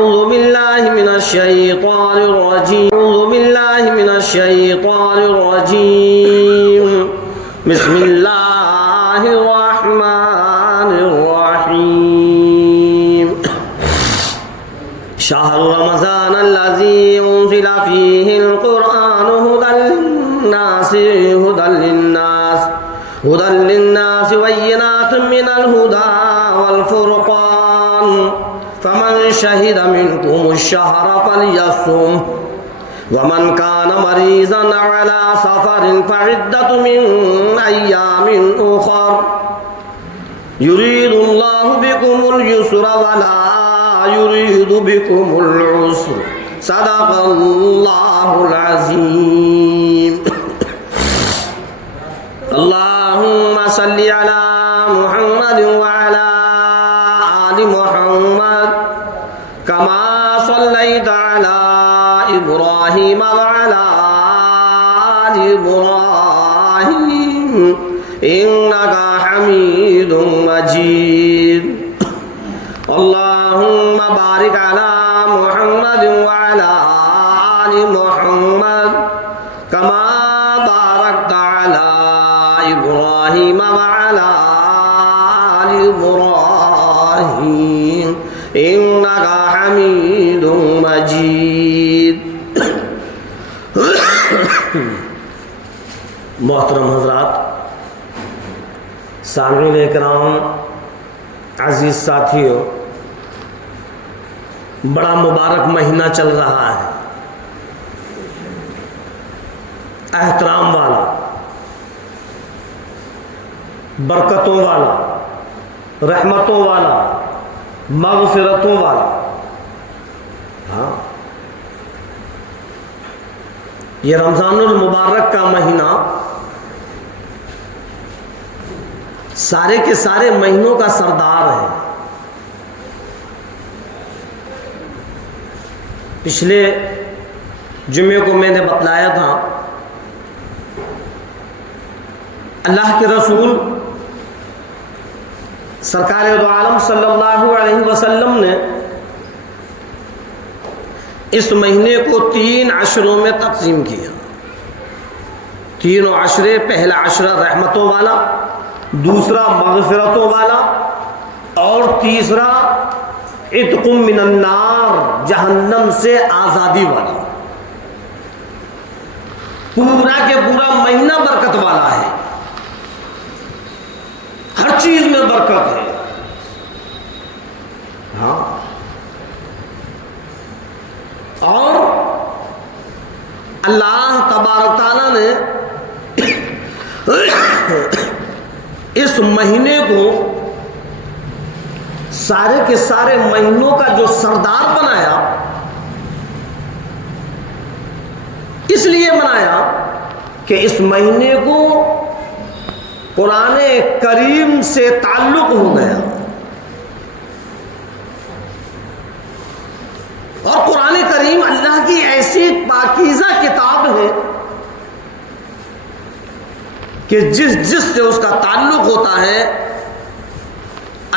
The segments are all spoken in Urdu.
أعوذ بالله من الشيطان الرجيم أعوذ بالله من الشيطان الرجيم بسم الله الرحمن الرحيم شهر رمضان الذي أنزل فيه القرآن هدى للناس بينات من الهدى والفرقان فمن شهد منكم الشهر فليصم ومن كان مريضا على سفر فعدة من أيام أخر يريد الله بكم اليسر ولا يريد بكم العسر صدق الله العظيم اللهم صل على محمد وعلى آل محمد كما صليت على إبراهيم وعلى آل إبراهيم إنك حميد مجيد اللهم بارك على محمد وعلى آل محمد كما باركت على إبراهيم وعلى آل إبراهيم إنك حميد مجيد. محترم حضرات، سامعین اکرام، عزیز ساتھیوں، بڑا مبارک مہینہ چل رہا ہے، احترام والا، برکتوں والا، رحمتوں والا، مغفرتوں والا. ہاں، یہ رمضان المبارک کا مہینہ سارے کے سارے مہینوں کا سردار ہے. پچھلے جمعے کو میں نے بتلایا تھا، اللہ کے رسول سرکار دو عالم صلی اللہ علیہ وسلم نے اس مہینے کو 3 عشروں میں تقسیم کیا. 3 عشرے، پہلا عشرہ رحمتوں والا، دوسرا مغفرتوں والا، اور تیسرا عتق من النار، جہنم سے آزادی والا. پورا کے پورا مہینہ برکت والا ہے، ہر چیز میں برکت ہے. ہاں، اور اللہ تبارک تعالیٰ نے اس مہینے کو سارے کے سارے مہینوں کا جو سردار بنایا، اس لیے بنایا کہ اس مہینے کو قرآن کریم سے تعلق ہو گیا. اور قرآن کریم اللہ کی ایسی پاکیزہ کتاب ہے کہ جس سے اس کا تعلق ہوتا ہے،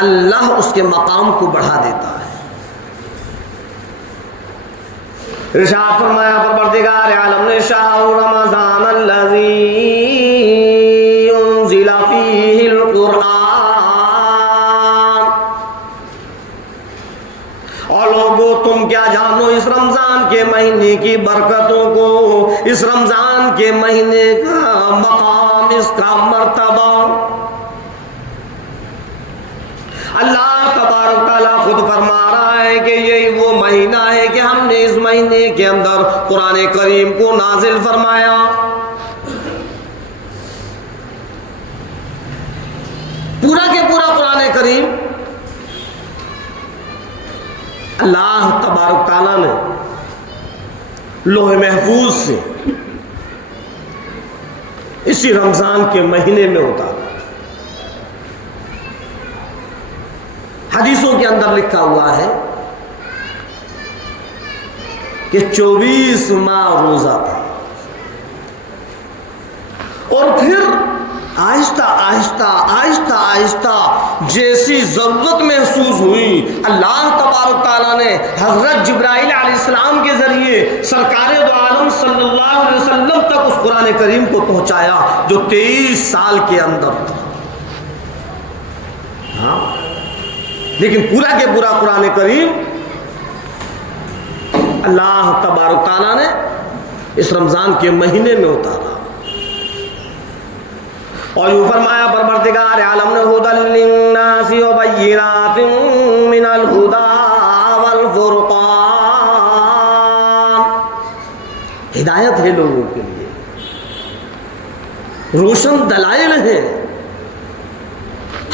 اللہ اس کے مقام کو بڑھا دیتا ہے. ارشاد فرمایا پروردگار عالم نے، شہر رمضان الذی انزل فیہ القرآن. اور لوگوں، تم کیا جانو اس رمضان کے مہینے کی برکتوں کو، اس رمضان کے مہینے کا مقام، اس کا مرتبہ. اللہ تبارک تعالیٰ خود فرما رہا ہے کہ یہی وہ مہینہ ہے کہ ہم نے اس مہینے کے اندر قرآن کریم کو نازل فرمایا. پورا کے پورا قرآن کریم اللہ تبارک تعالیٰ نے لوح محفوظ سے اسی رمضان کے مہینے میں اتارا. حدیثوں کے اندر لکھا ہوا ہے کہ 24 ماہ روزہ تھا، اور پھر آہستہ آہستہ آہستہ آہستہ آہستہ جیسی ضرورت محسوس ہوئی، اللہ تبارک تعالیٰ نے حضرت جبرائیل علیہ السلام کے ذریعے سرکار دو عالم صلی اللہ علیہ وسلم تک اس قرآن کریم کو پہنچایا جو 23 سال کے اندر تھا۔ ہاں، لیکن پورا کے پورا قرآن کریم اللہ تبارک تعالیٰ نے اس رمضان کے مہینے میں اتارا، اور یوں فرمایا پروردگار عالم نے ھدی للناس وبینات من الھدی والفرقان، ہدایت ہے لوگوں کے لیے، روشن دلائل ہیں،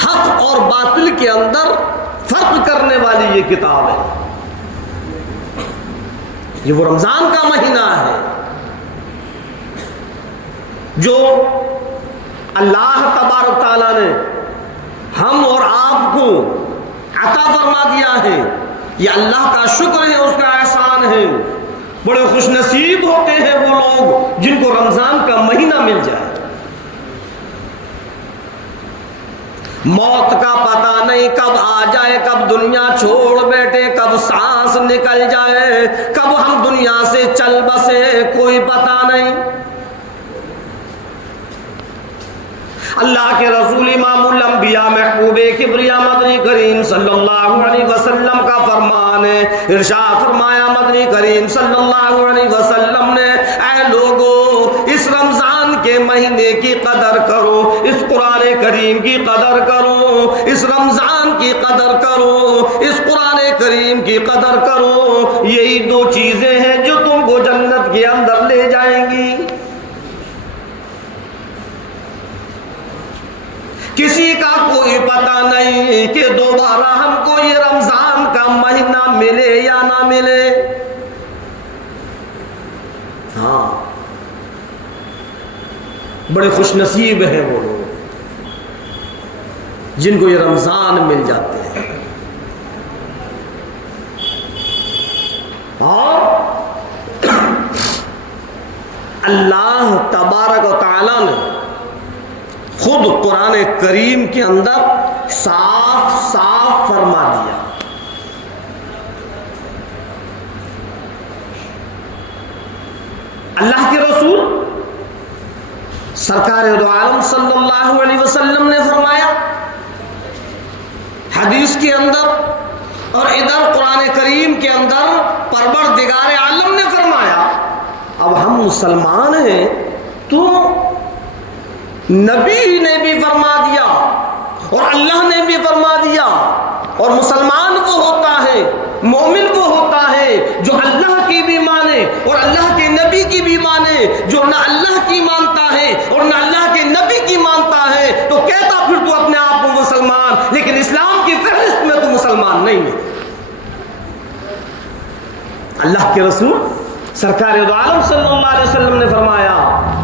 حق اور باطل کے اندر فرق کرنے والی یہ کتاب ہے۔ یہ وہ رمضان کا مہینہ ہے جو اللہ تبارک تعالیٰ نے ہم اور آپ کو عطا فرما دیا ہے۔ یہ اللہ کا شکر ہے، اس کا احسان ہے۔ بڑے خوش نصیب ہوتے ہیں وہ لوگ جن کو رمضان کا مہینہ مل جائے۔ موت کا پتہ نہیں کب آ جائے، کب دنیا چھوڑ بیٹھے، کب سانس نکل جائے، کب ہم دنیا سے چل بسے، کوئی پتہ نہیں۔ اللہ کے رسول امام الانبیاء محبوب کبریا مدنی کریم صلی اللہ علیہ وسلم کا فرمان ہے، ارشاد فرمایا مدنی کریم صلی اللہ علیہ وسلم نے، اے لوگو اس رمضان کے مہینے کی قدر کرو، اس قرآن کریم کی قدر کرو، اس رمضان کی قدر کرو، اس قرآن کریم کی قدر کرو۔ یہی دو چیزیں ہیں جو تم کو جنت کے اندر لے جائیں گی۔ کسی کا کوئی پتہ نہیں کہ دوبارہ ہم کو یہ رمضان کا مہینہ ملے یا نہ ملے۔ ہاں، بڑے خوش نصیب ہیں وہ لوگ جن کو یہ رمضان مل جاتے ہیں۔ اور اللہ تبارک و تعالیٰ نے خود قرآن کریم کے اندر صاف صاف فرما دیا، اللہ کے رسول سرکار دو عالم صلی اللہ علیہ وسلم نے فرمایا حدیث کے اندر، اور ادھر قرآن کریم کے اندر پروردگار عالم نے فرمایا۔ اب ہم مسلمان ہیں تو نبی نے بھی فرما دیا اور اللہ نے بھی فرما دیا، اور مسلمان وہ ہوتا ہے، مومن وہ ہوتا ہے جو اللہ کی بھی مانے اور اللہ کے نبی کی بھی مانے۔ جو نہ اللہ کی مانتا ہے اور نہ اللہ کے نبی کی مانتا ہے تو کہتا پھر تو اپنے آپ کو مسلمان، لیکن اسلام کی فہرست میں تو مسلمان نہیں ہے۔ اللہ کے رسول سرکار دو عالم صلی اللہ علیہ وسلم نے فرمایا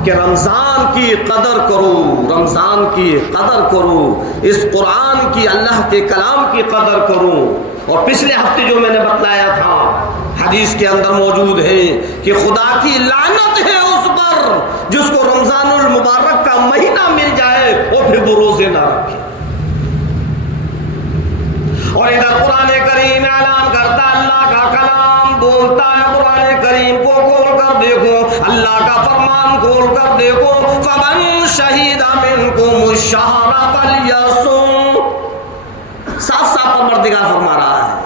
کہ رمضان کی قدر کرو، رمضان کی قدر کرو، اس قرآن کی، اللہ کے کلام کی قدر کرو۔ اور پچھلے ہفتے جو میں نے بتلایا تھا حدیث کے اندر موجود ہے کہ خدا کی لعنت ہے اس پر جس کو رمضان المبارک کا مہینہ مل جائے اور پھر وہ روزے نہ رکھے۔ اور ادھر قرآن کریم اعلان کرتا، اللہ کا کلام بولتا ہے، قرآن کریم کو کھول کر دیکھو، اللہ کا فرمان کھول کر دیکھو، فمن شہید منکم الشہر فلیصم، صاف صاف پروردگار فرما رہا ہے۔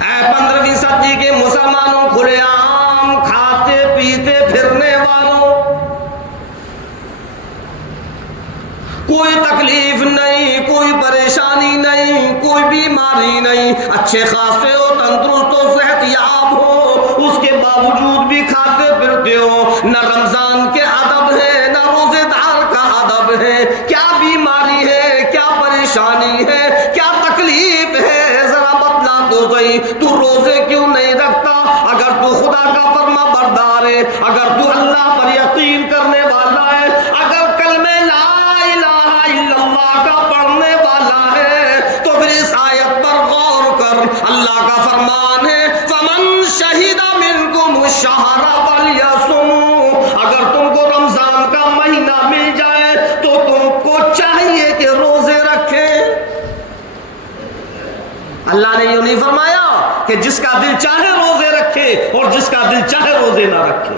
اے 15ویں صدی کے مسلمانوں، کھلے عام کھاتے پیتے پھرنے والوں، کوئی تکلیف نہیں، کوئی پریشانی نہیں، کوئی بیماری نہیں، اچھے خاصے ہو، تندرست ہو، صحت یاب ہو، اس کے باوجود بھی کھاتے پھرتے ہو، نہ رمضان کے ادب ہے نہ روزے دار کا ادب ہے۔ کیا بیماری ہے، کیا پریشانی ہے، کیا تکلیف ہے، ذرا بتلا تو صحیح، تو روزے کیوں نہیں رکھتا؟ اگر تو خدا کا فرما بردار ہے، اگر تو اللہ پر یقین کرنے والا ہے، اگر کلمہ لا الہ الا اللہ کا پڑھنے والا ہے تو پھر اس آیت پر غور کر۔ اللہ کا فرمان ہے فمن شہد منکم الشہر فلیصم، اگر تم کو رمضان کا مہینہ مل جائے تو تم کو چاہیے کہ روزے رکھیں۔ اللہ نے یوں نہیں فرمایا کہ جس کا دل چاہے روزے رکھے اور جس کا دل چاہے روزے نہ رکھے،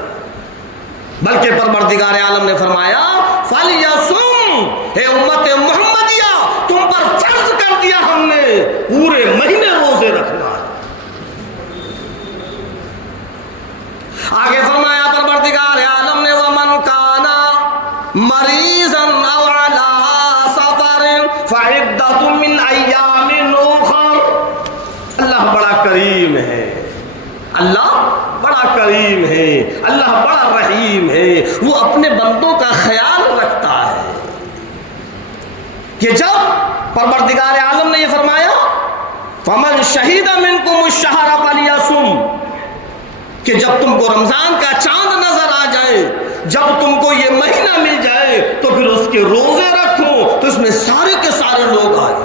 بلکہ پروردگار عالم نے فرمایا فَلْيَصُمْ، اے امت محمدیہ تم پر فرض کر دیا ہم نے پورے مہینے روزے رکھنا ہے۔ آگے فرمایا پروردگار عالم نے وَمَنْ كَانَ مَرِيضًا أَوْ عَلَىٰ سَفَرٍ فَعِدَّةٌ مِّنْ أَيَّامٍ أُخَرَ۔ اللہ بڑا کریم ہے، اللہ بڑا کریم ہے، اللہ بڑا رحیم ہے، وہ اپنے بندوں کا خیال رکھتا ہے کہ جب پروردگار عالم نے یہ فرمایا فَمَنْ شَهِدَ مِنْكُمُ الشَّهْرَ فَلْيَصُمْ، کہ جب تم کو رمضان کا چاند نظر آ جائے، جب تم کو یہ مہینہ مل جائے تو پھر اس کے روزے رکھو۔ تو اس میں سارے کے سارے لوگ آئے،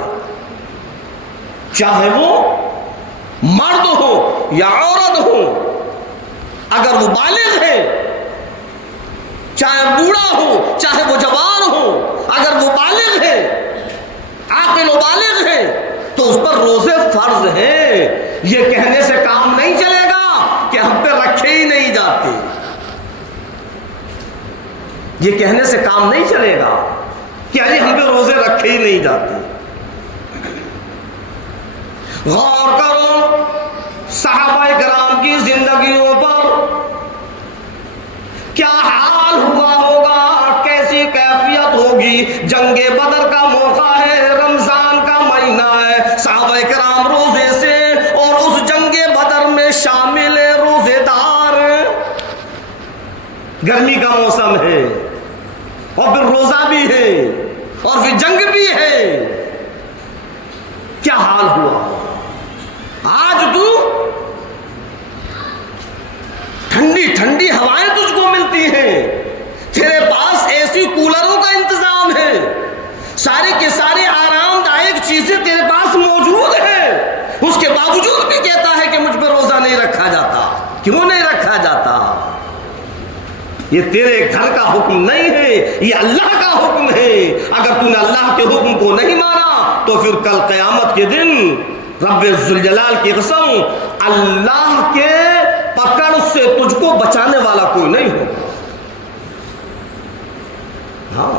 چاہے وہ مرد ہو یا عورت ہو، اگر وہ بالغ ہے، چاہے بوڑھا ہو چاہے وہ جوان ہو، اگر وہ بالغ ہے، عاقل و بالغ ہے تو اس پر روزے فرض ہیں۔ یہ کہنے سے کام نہیں چلے گا کہ ہم پہ رکھے ہی نہیں جاتے، یہ کہنے سے کام نہیں چلے گا کہ ہم پہ روزے رکھے ہی نہیں جاتے۔ غور کرو صحابہ کرام کی زندگیوں پر کیا حال ہوا ہوگا، کیسی کیفیت ہوگی۔ جنگ بدر کا موقع ہے، رمضان کا مہینہ ہے، صحابہ کرام روزے سے اور اس جنگ بدر میں شامل روزے دار، گرمی کا موسم ہے اور پھر روزہ بھی ہے اور پھر جنگ بھی ہے، کیا حال ہوا۔ آج تو ٹھنڈی ٹھنڈی ہوائیں تجھ کو ملتی ہیں، تیرے پاس اے سی کولروں کا انتظام ہے، سارے کے سارے آرام دائق چیزیں تیرے پاس موجود ہیں، اس کے باوجود بھی کہتا ہے کہ مجھ پہ روزہ نہیں رکھا جاتا۔ کیوں نہیں رکھا جاتا؟ یہ تیرے گھر کا حکم نہیں ہے، یہ اللہ کا حکم ہے۔ اگر تو نے اللہ کے حکم کو نہیں مانا تو پھر کل قیامت کے دن رب ذوالجلال کی قسم اللہ کے پکڑ سے تجھ کو بچانے والا کوئی نہیں ہوگا۔ ہاں،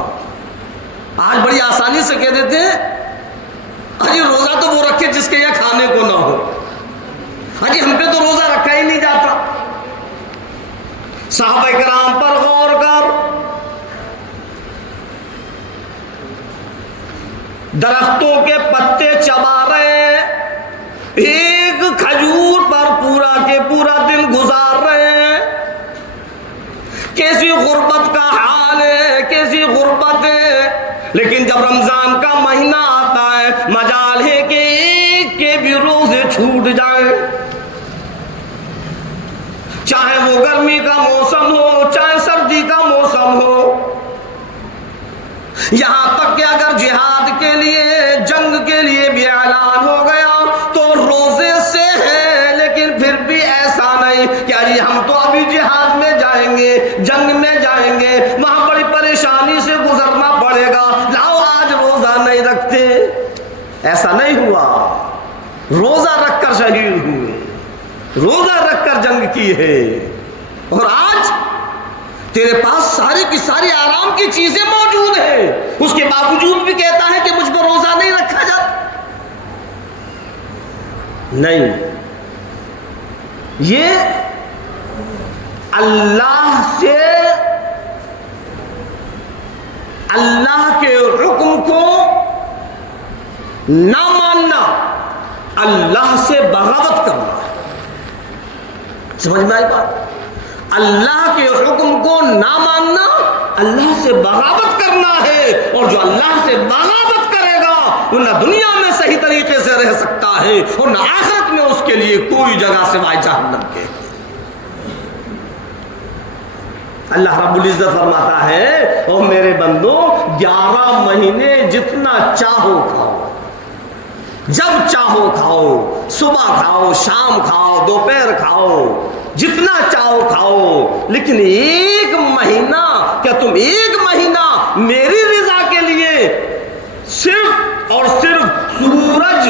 آج بڑی آسانی سے کہہ دیتے ہیں اجی روزہ تو وہ رکھے جس کے یہاں کھانے کو نہ ہو، اجی ہم پہ تو روزہ رکھا ہی نہیں جاتا۔ صحابہ کرام پر غور کر، درختوں کے پتے چبا رہے، ایک کھجور پر پورا کے پورا دن گزار رہے ہیں، کیسی غربت کا حال ہے، کیسی غربت ہے۔ لیکن جب رمضان کا مہینہ آتا ہے مجال ہے کہ ایک کے بھی روزے چھوٹ جائیں، چاہے وہ گرمی کا موسم ہو چاہے سردی کا موسم ہو، یہاں تک کہ اگر جہاد کے لیے جنگ کے لیے بھی اعلان ہو گیا تو روزے سے ہے، لیکن پھر بھی ایسا نہیں کہ جی ہم تو ابھی جہاد میں جائیں گے، جنگ میں جائیں گے، وہاں بڑی پریشانی سے گزرنا پڑے گا، لاؤ آج روزہ نہیں رکھتے۔ ایسا نہیں ہوا، روزہ رکھ کر شہید ہوئے، روزہ رکھ کر جنگ کی ہے، اور آج تیرے پاس ساری کی ساری آرام کی چیزیں موجود ہیں، اس کے باوجود بھی کہتا ہے کہ مجھ پر روزہ نہیں رکھا جاتا۔ نہیں، یہ اللہ سے، اللہ کے حکم کو نہ ماننا، اللہ سے بغاوت کرنا ہے۔ سمجھ میں آئی بات؟ اللہ کے حکم کو نہ ماننا اللہ سے بغاوت کرنا ہے، اور جو اللہ سے بغاوت کرے گا وہ نہ دنیا میں صحیح طریقے سے رہ سکتا ہے اور نہ آخرت میں اس کے لیے کوئی جگہ سوائے جہنم کے۔ اللہ رب العزت فرماتا ہے او میرے بندو 11 مہینے جتنا چاہو کھاؤ، جب چاہو کھاؤ، صبح کھاؤ، شام کھاؤ، دوپہر کھاؤ، جتنا چاہو کھاؤ، لیکن ایک مہینہ، کیا تم ایک مہینہ میری رضا کے لیے صرف اور صرف سورج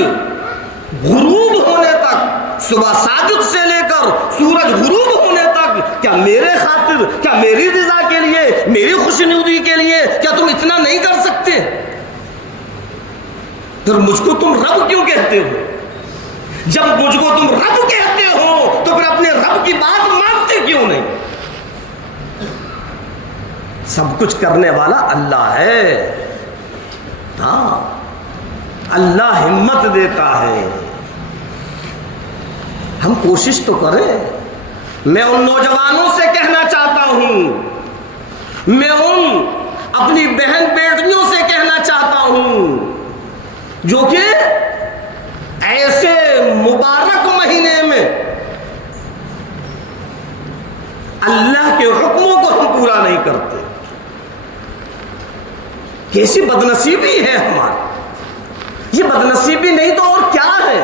غروب ہونے تک، صبح صادق سے لے کر سورج غروب ہونے تک، کیا میرے خاطر، کیا میری رضا کے لیے، میری خوشنودی کے لیے کیا تم اتنا نہیں کر سکتے؟ پھر مجھ کو تم رب کیوں کہتے ہو؟ جب مجھ کو تم رب کہتے ہو تو پھر اپنے رب کی بات مانتے کیوں نہیں؟ سب کچھ کرنے والا اللہ ہے، ہاں اللہ ہمت دیتا ہے۔ ہم کوشش تو کریں۔ میں ان نوجوانوں سے کہنا چاہتا ہوں، میں ان اپنی بہن بیٹیوں سے کہنا چاہتا ہوں جو کہ ایسے مبارک مہینے میں اللہ کے حکموں کو ہم پورا نہیں کرتے، کیسی بدنصیبی ہے ہماری۔ یہ بدنصیبی نہیں تو اور کیا ہے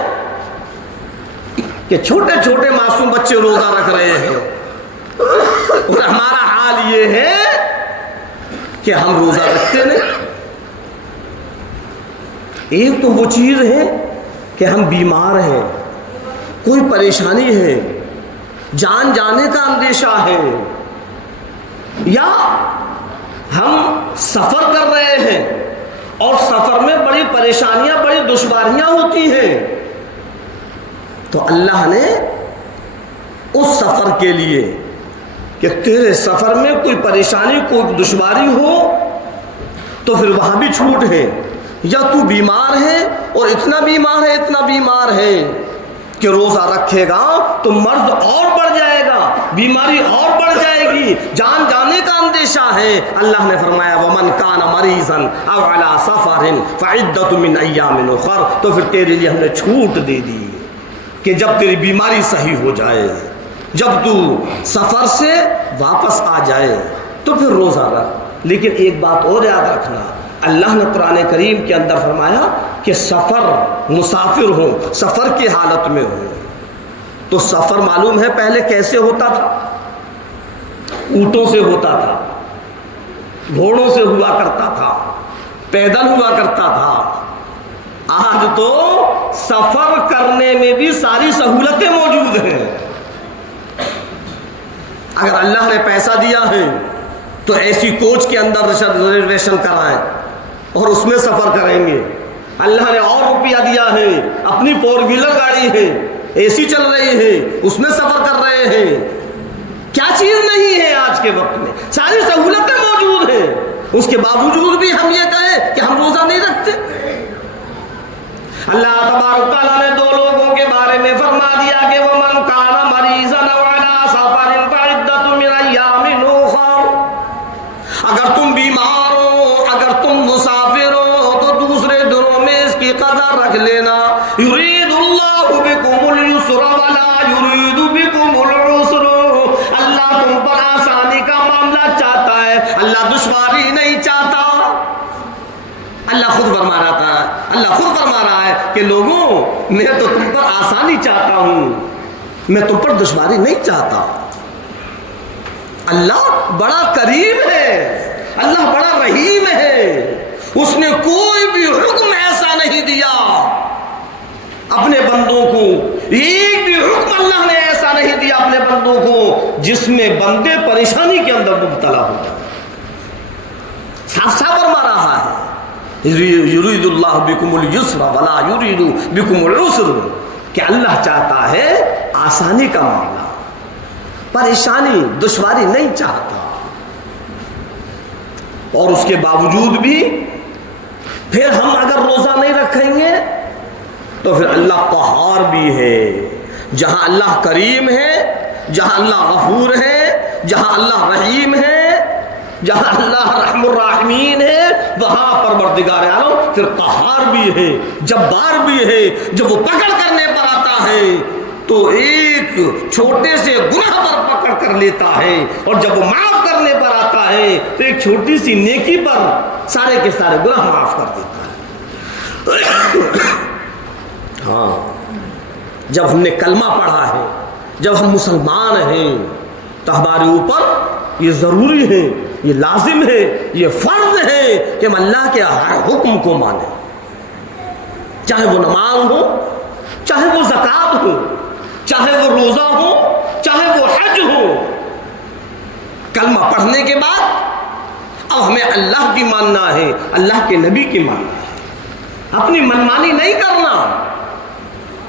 کہ چھوٹے چھوٹے معصوم بچے روزہ رکھ رہے ہیں اور ہمارا حال یہ ہے کہ ہم روزہ رکھتے نہیں۔ ایک تو وہ چیز ہے کہ ہم بیمار ہیں، کوئی پریشانی ہے، جان جانے کا اندیشہ ہے، یا ہم سفر کر رہے ہیں اور سفر میں بڑی پریشانیاں، بڑی دشواریاں ہوتی ہیں، تو اللہ نے اس سفر کے لیے کہ تیرے سفر میں کوئی پریشانی، کوئی دشواری ہو تو پھر وہاں بھی چھوٹ ہے، یا تو بیمار ہے اور اتنا بیمار ہے، اتنا بیمار ہے کہ روزہ رکھے گا تو مرض اور بڑھ جائے گا، بیماری اور بڑھ جائے گی، جان جانے کا اندیشہ ہے۔ اللہ نے فرمایا وَمَنْ كَانَ مَرِيضًا أَوْ عَلَى سَفَرٍ فَعِدَّةٌ مِّنْ أَيَّامٍ أُخَرَ، تو پھر تیرے لیے ہم نے چھوٹ دے دی کہ جب تیری بیماری صحیح ہو جائے، جب تو سفر سے واپس آ جائے تو پھر روزہ رکھ۔ لیکن ایک بات اور یاد رکھنا، اللہ نے قرآن کریم کے اندر فرمایا کہ سفر، مسافر ہوں، سفر کی حالت میں ہوں، تو سفر معلوم ہے پہلے کیسے ہوتا تھا؟ اونٹوں سے ہوتا تھا، گھوڑوں سے ہوا کرتا تھا، پیدل ہوا کرتا تھا۔ آج تو سفر کرنے میں بھی ساری سہولتیں موجود ہیں۔ اگر اللہ نے پیسہ دیا ہے تو ایسی کوچ کے اندر ریزرویشن کرائیں اور اس میں سفر کریں گے۔ اللہ نے اور روپیہ دیا ہے، اپنی فور ویلر گاڑی ہے، اے سی چل رہی ہے، اس میں سفر کر رہے ہیں۔ کیا چیز نہیں ہے آج کے وقت میں؟ ساری سہولتیں موجود ہیں، اس کے باوجود بھی ہم یہ کہیں کہ ہم روزہ نہیں رکھتے۔ اللہ تبارک تعالیٰ نے دو لوگوں کے بارے میں فرما دیا کہ وَمَنْ كَانَ مَرِيضًا أَوْ عَلَىٰ سَفَرٍ فَعِدَّةٌ مِّنْ أَيَّامٍ أُخَرَ، اگر تم بیمار ہو، اگر تم مسافر ہو تو دوسرے دنوں میں اس کی قضا رکھ لینا۔ يُرِيدُ اللَّهُ بِكُمُ الْيُسْرَ وَلَا يُرِيدُ بِكُمُ الْعُسْرَ، اللہ تم پر آسانی کا معاملہ چاہتا ہے، اللہ دشواری نہیں چاہتا۔ اللہ خود فرما رہا ہے، اللہ خود فرما رہا ہے کہ لوگوں میں تو تم پر آسانی چاہتا ہوں، میں تم پر دشواری نہیں چاہتا۔ اللہ بڑا کریم ہے، اللہ بڑا رحیم ہے، اس نے کوئی بھی حکم ایسا نہیں دیا اپنے بندوں کو، ایک بھی حکم اللہ نے ایسا نہیں دیا اپنے بندوں کو جس میں بندے پریشانی کے اندر مبتلا ہو جائے۔ صاف صاف فرما رہا ہے یرید اللہ بکم الیسر ولا یرید بکم العسر، کہ اللہ چاہتا ہے آسانی کا معاملہ، پریشانی دشواری نہیں چاہتا۔ اور اس کے باوجود بھی پھر ہم اگر روزہ نہیں رکھیں گے تو پھر اللہ قہار بھی ہے۔ جہاں اللہ کریم ہے، جہاں اللہ غفور ہے، جہاں اللہ رحیم ہے، جہاں اللہ رحم الراحمین ہے، وہاں پروردگار عالم پھر قہار بھی ہے، جبار بھی ہے۔ جب وہ پکڑ کرنے پر آتا ہے تو ایک چھوٹے سے گناہ پر پکڑ کر لیتا ہے، اور جب وہ معاف کرنے پر آتا ہے تو ایک چھوٹی سی نیکی پر سارے کے سارے گناہ معاف کر دیتا ہے۔ ہاں جب ہم نے کلمہ پڑھا ہے، جب ہم مسلمان ہیں تو ہمارے اوپر یہ ضروری ہے، یہ لازم ہے، یہ فرض ہے کہ ہم اللہ کے ہر حکم کو مانیں، چاہے وہ نماز ہو، چاہے وہ زکوٰۃ ہو، چاہے وہ روزہ ہو، چاہے وہ حج ہو۔ کلمہ پڑھنے کے بعد اب ہمیں اللہ کی ماننا ہے، اللہ کے نبی کی ماننا ہے، اپنی منمانی نہیں کرنا۔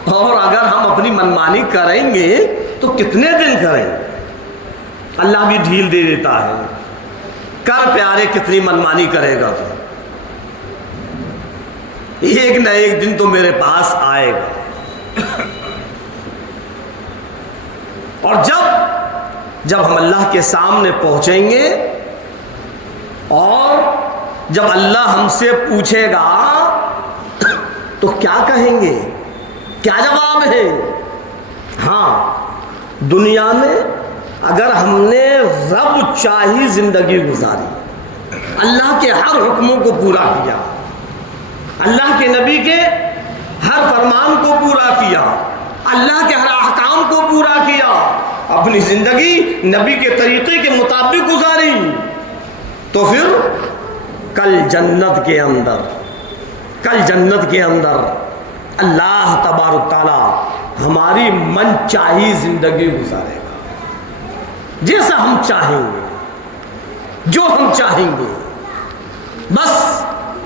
اور اگر ہم اپنی منمانی کریں گے تو کتنے دن کریں؟ اللہ بھی ڈھیل دے دیتا ہے، کر پیارے کتنی منمانی کرے گا تو ایک نہ ایک دن تو میرے پاس آئے گا۔ اور جب ہم اللہ کے سامنے پہنچیں گے اور جب اللہ ہم سے پوچھے گا تو کیا کہیں گے، کیا جواب ہے؟ ہاں دنیا میں اگر ہم نے رب چاہی زندگی گزاری، اللہ کے ہر حکموں کو پورا کیا، اللہ کے نبی کے ہر فرمان کو پورا کیا، اللہ کے ہر احکام کو پورا کیا، اپنی زندگی نبی کے طریقے کے مطابق گزاری، تو پھر کل جنت کے اندر اللہ تبارک تعالی ہماری من چاہی زندگی گزارے گا، جیسا ہم چاہیں گے، جو ہم چاہیں گے، بس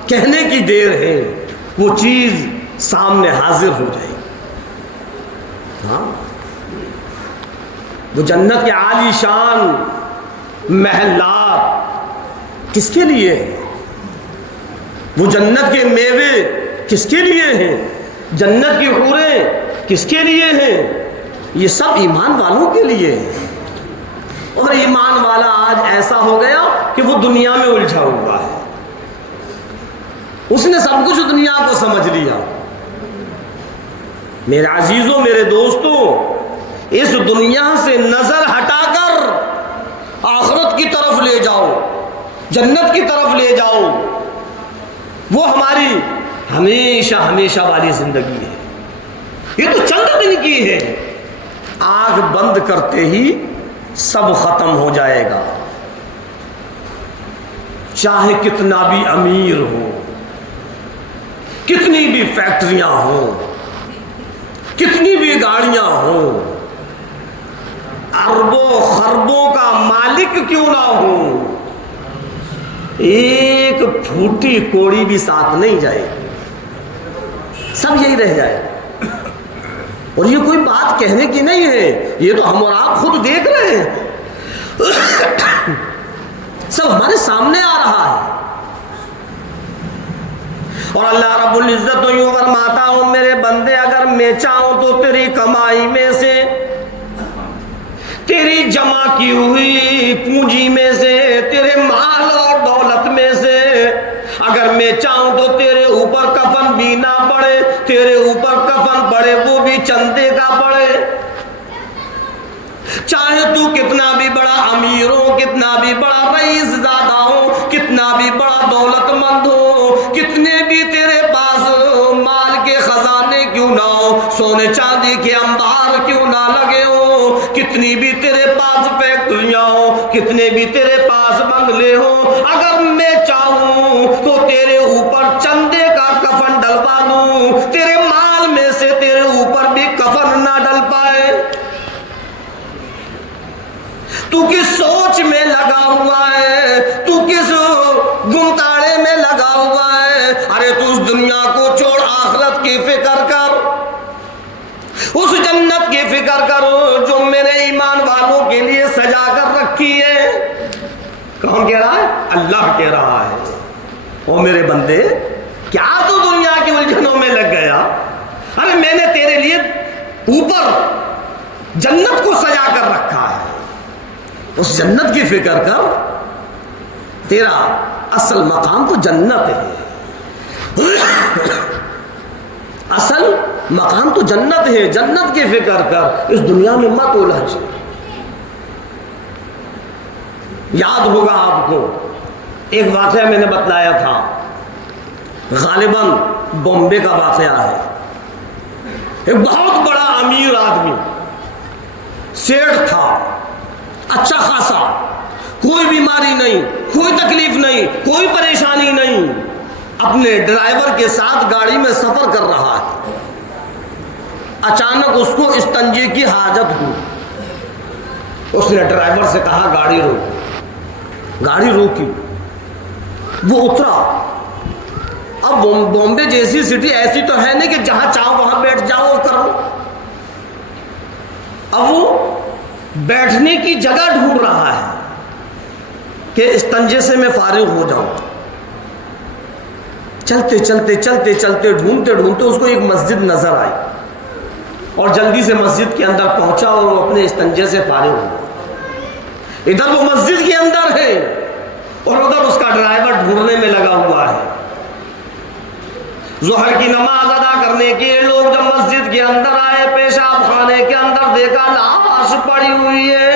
کہنے کی دیر ہے، وہ چیز سامنے حاضر ہو جائے گی۔ ہاں وہ جنت کے عالی شان محلات کس کے لیے ہیں؟ وہ جنت کے میوے کس کے لیے ہیں؟ جنت کی حوریں کس کے لیے ہیں؟ یہ سب ایمان والوں کے لیے ہیں۔ اور ایمان والا آج ایسا ہو گیا کہ وہ دنیا میں الجھا ہوا ہے، اس نے سب کچھ دنیا کو سمجھ لیا۔ میرے عزیزوں، میرے دوستوں، اس دنیا سے نظر ہٹا کر آخرت کی طرف لے جاؤ، جنت کی طرف لے جاؤ، وہ ہماری ہمیشہ ہمیشہ والی زندگی ہے۔ یہ تو چند دن کی ہے، آنکھ بند کرتے ہی سب ختم ہو جائے گا، چاہے کتنا بھی امیر ہو، کتنی بھی فیکٹریاں ہوں، کتنی بھی گاڑیاں ہوں، اربوں خربوں کا مالک کیوں نہ ہو، ایک پھوٹی کوڑی بھی ساتھ نہیں جائے، سب یہی رہ جائے۔ اور یہ کوئی بات کہنے کی نہیں ہے، یہ تو ہم اور آپ خود دیکھ رہے ہیں، سب ہمارے سامنے آ رہا ہے۔ اور اللہ رب العزت تو یوں فرماتا ہوں، میرے بندے اگر میں چاہوں تو تیری کمائی میں سے، تیری جمع کی ہوئی پونجی میں سے، تیرے مال اور دولت میں سے، اگر میں چاہوں تو تیرے اوپر کفن بھی نہ پڑے، تیرے اوپر کفن پڑے وہ بھی چندے کا پڑے، چاہے تو کتنا بھی بڑا امیر ہو، کتنا بھی بڑا رئیس زادہ ہو، کتنا بھی بڑا دولت مند ہو، کتنے بھی تیرے پاس مال کے خزانے کیوں نہ ہو، سونے چاندی کے انبار کیوں نہ لگے ہو، کتنی بھی تیرے پاس فیکٹریاں ہو، کتنے بھی تیرے پاس بنگلے ہو، اگر میں چاہوں تو تیرے اوپر چندے کا کفن ڈلوا دوں، تیرے مال میں سے تیرے اوپر بھی کفن نہ ڈل پائے۔ تو کس سوچ میں لگا ہوا ہے، تو کس گمتاڑے میں لگا ہوا ہے؟ ارے تو اس دنیا کو چھوڑ، آخرت کی فکر کر، اس جنت کی فکر کرو جو میرے ایمان والوں کے لیے سجا کر رکھی ہے۔ کون کہہ رہا ہے؟ اللہ کہہ رہا ہے، او میرے بندے کیا تو دنیا کی الجھنوں میں لگ گیا؟ ارے میں نے تیرے لیے اوپر جنت کو سجا کر رکھا ہے، اس جنت کی فکر کر، تیرا اصل مقام تو جنت ہے، اصل مقام تو جنت ہے، جنت کی فکر کر، اس دنیا میں مت الجھ۔ یاد ہوگا آپ کو ایک واقعہ میں نے بتلایا تھا، غالباً بامبے کا واقعہ ہے۔ ایک بہت بڑا امیر آدمی، سیٹھ تھا، اچھا خاصا، کوئی بیماری نہیں، کوئی تکلیف نہیں، کوئی پریشانی نہیں، اپنے ڈرائیور کے ساتھ گاڑی میں سفر کر رہا ہے۔ اچانک اس کو استنجے کی حاجت ہوئی۔ اس نے ڈرائیور سے کہا گاڑی روک۔ گاڑی روکی، وہ اترا۔ اب بامبے جیسی سٹی ایسی تو ہے نہیں کہ جہاں چاہو وہاں بیٹھ جاؤ اور کرو۔ اب وہ بیٹھنے کی جگہ ڈھونڈ رہا ہے کہ استنجے سے میں فارغ ہو جاؤں۔ چلتے چلتے چلتے چلتے ڈھونڈتے ڈھونڈتے اس کو ایک مسجد نظر آئی اور جلدی سے مسجد کے اندر پہنچا اور وہ اپنے استنجے سے فارغ ہوا۔ ادھر وہ مسجد کے اندر ہے اور ادھر اس کا ڈرائیور ڈھونڈنے میں لگا ہوا ہے۔ ظہر کی نماز ادا کرنے کے لوگ جب مسجد کے اندر آئے، پیشاب خانے کے اندر دیکھا لاش پڑی ہوئی ہے۔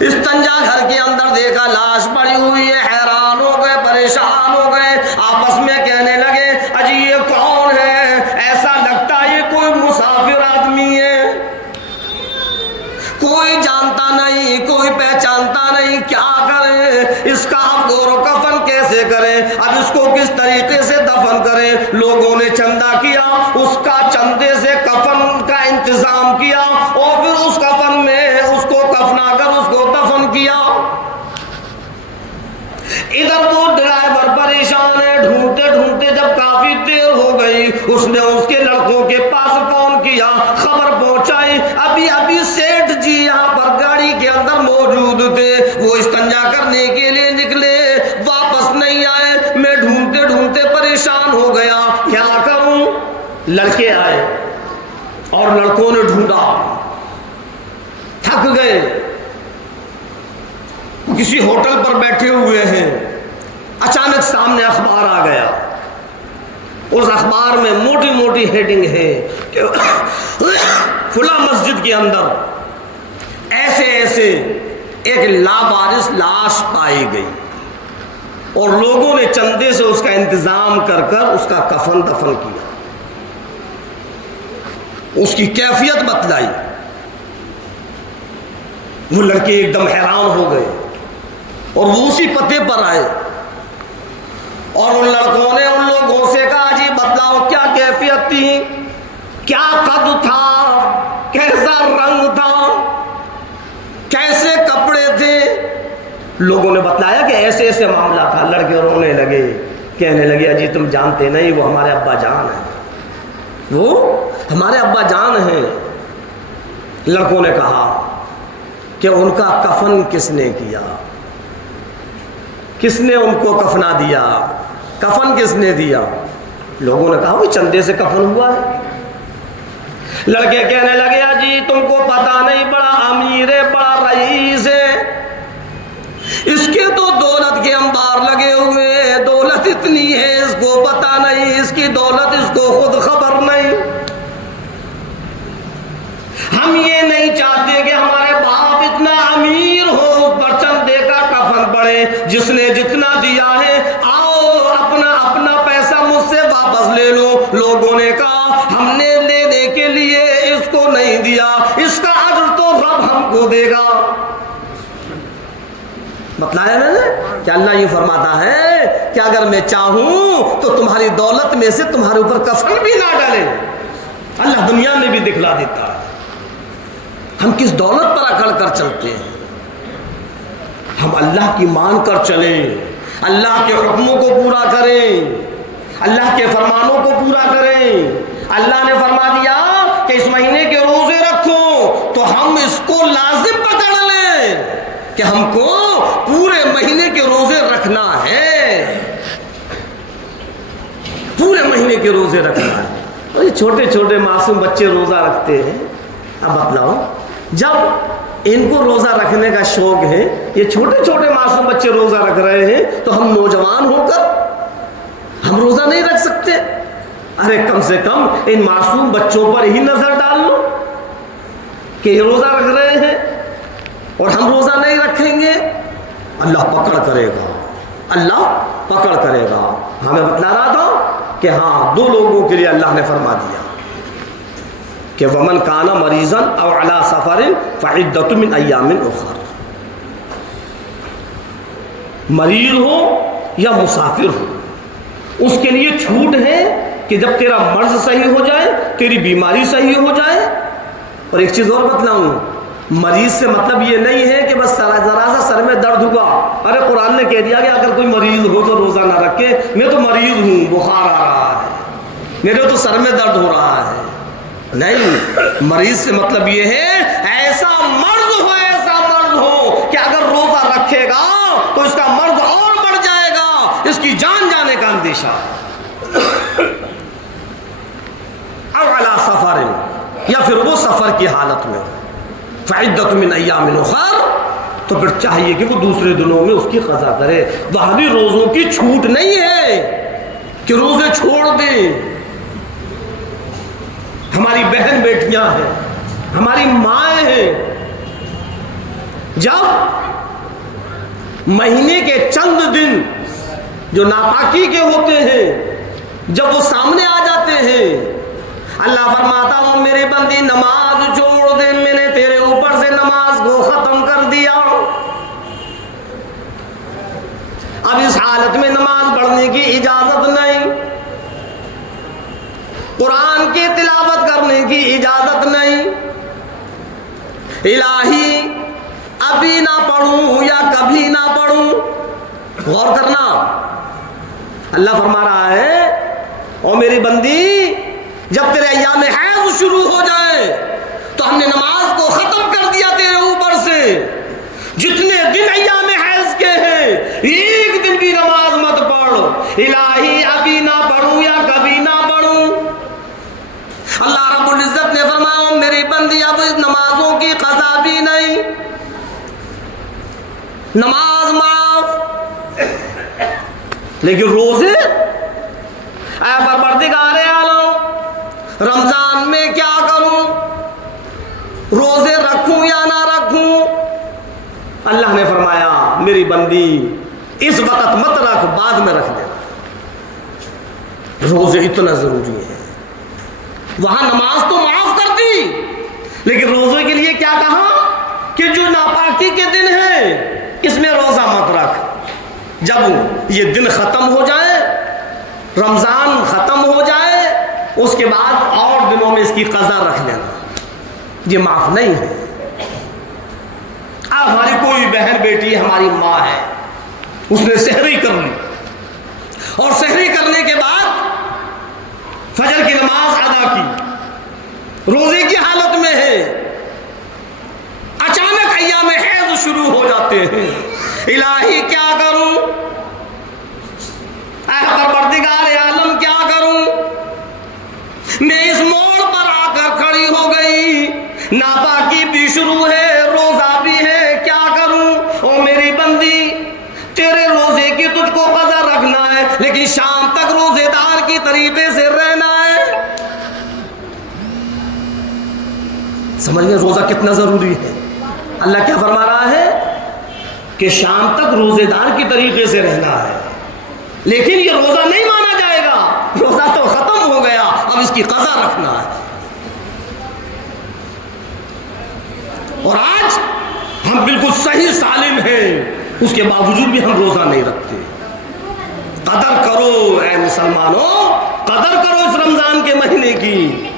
استنجا گھر کے اندر دیکھا لاش پڑی ہوئی ہے، حیران ہو گئے، پریشان ہو گئے، آپس میں کہنے لگے اجی یہ کون ہے؟ ایسا لگتا ہے یہ کوئی مسافر آدمی ہے، کوئی جانتا نہیں، کوئی پہچانتا نہیں، کیا کریں؟ اس کا اب غور و کفن کیسے کریں؟ اب اس کو کس طریقے سے دفن کریں؟ لوگوں نے چندہ کیا، اس کا چندے سے کفن کا انتظام کیا اور پھر اس کفن میں اس کو کفنا کر اس کو دفن کیا۔ ادھر وہ ڈرائیور پریشان ہے، ڈھونڈتے ڈھونڈتے جب کافی دیر ہو گئی، اس نے اس کے لڑکوں کے پاس فون کیا، خبر پہنچائی ابھی ابھی سیٹھ جی یہاں پر گاڑی کے اندر موجود تھے، وہ استنجا کرنے کے لیے نکلے، واپس نہیں آئے، میں ڈھونڈتے ڈھونڈتے پریشان ہو گیا، کیا کروں؟ لڑکے آئے اور لڑکوں نے ڈھونڈا، تھک گئے، کسی ہوٹل پر بیٹھے ہوئے ہیں، اچانک سامنے اخبار آ گیا۔ اس اخبار میں موٹی موٹی ہیڈنگ ہے کہ فلاں مسجد کے اندر ایسے ایسے ایک لابارث لاش پائی گئی اور لوگوں نے چندے سے اس کا انتظام کر کر اس کا کفن دفن کیا، اس کی کیفیت بتلائی۔ وہ لڑکے ایک دم حیران ہو گئے اور وہ اسی پتے پر آئے اور ان لڑکوں نے ان لوگوں سے کہا جی بتلاؤ کیا کیفیت تھی، کیا قد تھا، کیسا رنگ تھا، کیسے کپڑے تھے؟ لوگوں نے بتلایا کہ ایسے ایسے معاملہ تھا۔ لڑکے رونے لگے، کہنے لگے اجی تم جانتے نہیں، وہ ہمارے ابا جان ہیں، وہ ہمارے ابا جان ہیں۔ لڑکوں نے کہا کہ ان کا کفن کس نے کیا، کس نے ان کو کفنا دیا، کفن کس نے دیا؟ لوگوں نے کہا وہ چندے سے کفن ہوا ہے۔ لڑکے کہنے لگے جی تم کو پتا نہیں، بڑا امیر ہے، بڑا رئیس ہے، اس کے تو دولت کے انبار لگے ہوئے، دولت اتنی ہے اس کو پتا نہیں، اس کی دولت اس کو خود خبر نہیں۔ ہم یہ نہیں چاہتے کہ ہمارے باپ اتنا امیر ہو، اس پر چندے کا کفن پڑے، جس نے جتنا دیا ہے آؤ اپنا اپنا پیسہ مجھ سے واپس لے لو۔ لوگوں نے کہا ہم نے لینے کے لیے اس کو نہیں دیا، اس کا اجر تو رب ہم کو دے گا۔ بتلایا میں نے کہ اللہ یہ فرماتا ہے کہ اگر میں چاہوں تو تمہاری دولت میں سے تمہارے اوپر کفن بھی نہ ڈالے، اللہ دنیا میں بھی دکھلا دیتا ہے۔ ہم کس دولت پر اکڑ کر چلتے ہیں؟ ہم اللہ کی مان کر چلیں، اللہ کے حکموں کو پورا کریں، اللہ کے فرمانوں کو پورا کریں۔ اللہ نے فرما دیا کہ اس مہینے کے روزے رکھو تو ہم اس کو لازم پکڑ لیں کہ ہم کو پورے مہینے کے روزے رکھنا ہے، پورے مہینے کے روزے رکھنا ہے۔ اور یہ چھوٹے چھوٹے معصوم بچے روزہ رکھتے ہیں۔ اب بتلاؤ جب ان کو روزہ رکھنے کا شوق ہے، یہ چھوٹے چھوٹے معصوم بچے روزہ رکھ رہے ہیں، تو ہم نوجوان ہو کر ہم روزہ نہیں رکھ سکتے؟ ارے کم سے کم ان معصوم بچوں پر ہی نظر ڈال لو کہ یہ روزہ رکھ رہے ہیں اور ہم روزہ نہیں رکھیں گے، اللہ پکڑ کرے گا، اللہ پکڑ کرے گا۔ ہمیں بتلا رہا تھا کہ ہاں 2 لوگوں کے لیے اللہ نے فرما دیا کہ ومن کان مریضا او علی سفر فعدۃ من ایام اخر، مریض ہو یا مسافر ہو اس کے لیے چھوٹ ہے کہ جب تیرا مرض صحیح ہو جائے، تیری بیماری صحیح ہو جائے. اور ایک چیز اور بتلاؤں، مریض سے مطلب یہ نہیں ہے کہ بس ذرا سا سر میں درد ہوا، ارے قرآن نے کہہ دیا کہ اگر کوئی مریض ہو تو روزہ نہ رکھے، میں تو مریض ہوں، بخار آ رہا ہے، میرے تو سر میں درد ہو رہا ہے. نہیں، مریض سے مطلب یہ ہے ایسا مرض ہو کہ اگر روزہ رکھے گا تو اس کا مرض اور بڑھ جائے گا، اس کی جان جانے کا اندیشہ. او علی سفر، یا پھر وہ سفر کی حالت میں، فعدۃ من ایام اخر، تو پھر چاہیے کہ وہ دوسرے دنوں میں اس کی قضا کرے. وہاں بھی روزوں کی چھوٹ نہیں ہے کہ روزے چھوڑ دیں. ہماری بہن بیٹیاں ہیں، ہماری مائیں ہیں، جب مہینے کے چند دن جو ناپاکی کے ہوتے ہیں جب وہ سامنے آ جاتے ہیں، اللہ فرماتا ہوں میری بندی نماز چھوڑ دے، میں نے تیرے اوپر سے نماز کو ختم کر دیا. اب اس حالت میں نماز پڑھنے کی اجازت نہیں، قرآن کی تلاوت کرنے کی اجازت نہیں. الہی ابھی نہ پڑھوں یا کبھی نہ پڑھوں. غور کرنا، اللہ فرما رہا ہے او میری بندی جب تیرے ایام حیض شروع ہو جائے تو ہم نے نماز کو ختم کر دیا تیرے اوپر سے. جتنے دن ایام حیض کے ہیں ایک دن بھی نماز مت پڑھ. الہی ابھی نہ پڑھوں یا کبھی نہ پڑھوں. اللہ رب العزت نے فرمایا میری بندی اب نمازوں کی قضا بھی نہیں، نماز معاف، لیکن روزے اے پروردگار عالم رمضان میں کیا کروں، روزے رکھوں یا نہ رکھوں. اللہ نے فرمایا میری بندی اس وقت مت رکھ، بعد میں رکھ دینا. روزے اتنا ضروری ہے. وہاں نماز تو معاف کر دی، لیکن روزے کے لیے کیا کہا کہ جو ناپاکی کے دن ہیں اس میں روزہ مت رکھ. جب یہ دن ختم ہو جائے، رمضان ختم ہو جائے، اس کے بعد اور دنوں میں اس کی قضا رکھ لینا، یہ معاف نہیں ہے. اب ہماری کوئی بہن بیٹی ہماری ماں ہے، اس نے سحری کر لی اور سحری کرنے کے بعد فجر کی نماز ادا کی، روزے کی حالت میں ہے، اچانک ایام حیض شروع ہو جاتے ہیں. الہی کیا کروں، اے پروردگار عالم کیا کروں. میں اس موڑ پر آ کر کھڑی ہو گئی، ناپاکی بھی شروع ہے، روزہ بھی ہے، کیا کروں. او میری بندی تیرے روزے کی تجھ کو قضا رکھنا ہے، لیکن شام تک روزے دار کی طریقے سے رہنا ہے. سمجھ گئے روزہ کتنا ضروری ہے. اللہ کیا فرما رہا ہے کہ شام تک روزے دار کی طریقے سے رہنا ہے، لیکن یہ روزہ نہیں مانا جائے گا، روزہ تو ختم ہو گیا، اب اس کی قضا رکھنا ہے. اور آج ہم بالکل صحیح سالم ہیں، اس کے باوجود بھی ہم روزہ نہیں رکھتے. قدر کرو اے مسلمانوں، قدر کرو اس رمضان کے مہینے کی،